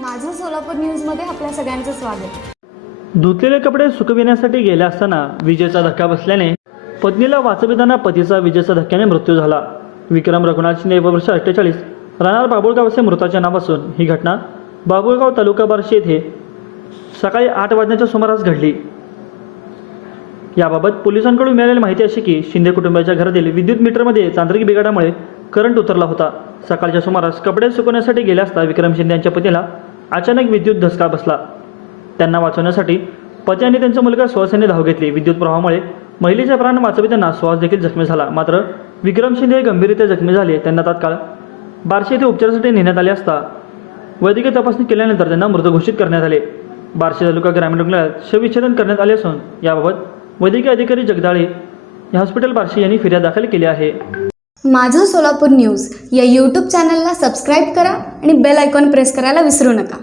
माझं सोलापूर न्यूजमध्ये आपल्या सगळ्यांचं स्वागत. धुतलेले कपडे सुकविण्यासाठी गेले असताना विजेचा धक्का बसल्याने पत्नीला वाचविताना पतीचा विजेचा धक्क्याने मृत्यू झाला. विक्रम रघुनाथ शिंदे वर्ष अठ्ठेचाळीस राहणार बाबुळगाव असे मृताचे नाव असून ही घटना बाबुळगाव तालुका बार्शी येथे सकाळी आठ वाजण्याच्या सुमारास घडली. याबाबत पोलिसांकडून मिळालेली माहिती अशी की शिंदे कुटुंबाच्या घरातील विद्युत मीटरमध्ये तांत्रिक बिघाडामुळे करंट उतरला होता. सकाळच्या सुमारास कपडे सुकवण्यासाठी गेले असता विक्रम शिंदे यांच्या पतीला अचानक विद्युत धसका बसला. त्यांना वाचवण्यासाठी पती आणि त्यांचा मुलगा श्वासाने धाव घेतली. विद्युत प्रवाहामुळे महिलेच्या प्राण वाचविताना श्वास देखील जखमी झाला. मात्र विक्रम शिंदे हे गंभीररित्या जखमी झाले. त्यांना तात्काळ बार्शी येथे उपचारासाठी नेण्यात आले असता वैद्यकीय तपासणी केल्यानंतर त्यांना मृत घोषित करण्यात आले. बार्शी तालुका ग्रामीण रुग्णालयात शवविच्छेदन करण्यात आले असून याबाबत वैद्यकीय अधिकारी जगदाळे या हॉस्पिटल बार्शी यांनी फिर्याद दाखल केली आहे. माझं सोलापूर न्यूज या यूट्यूब चॅनलला सबस्क्राईब करा आणि बेल आयकॉन प्रेस करायला विसरू नका.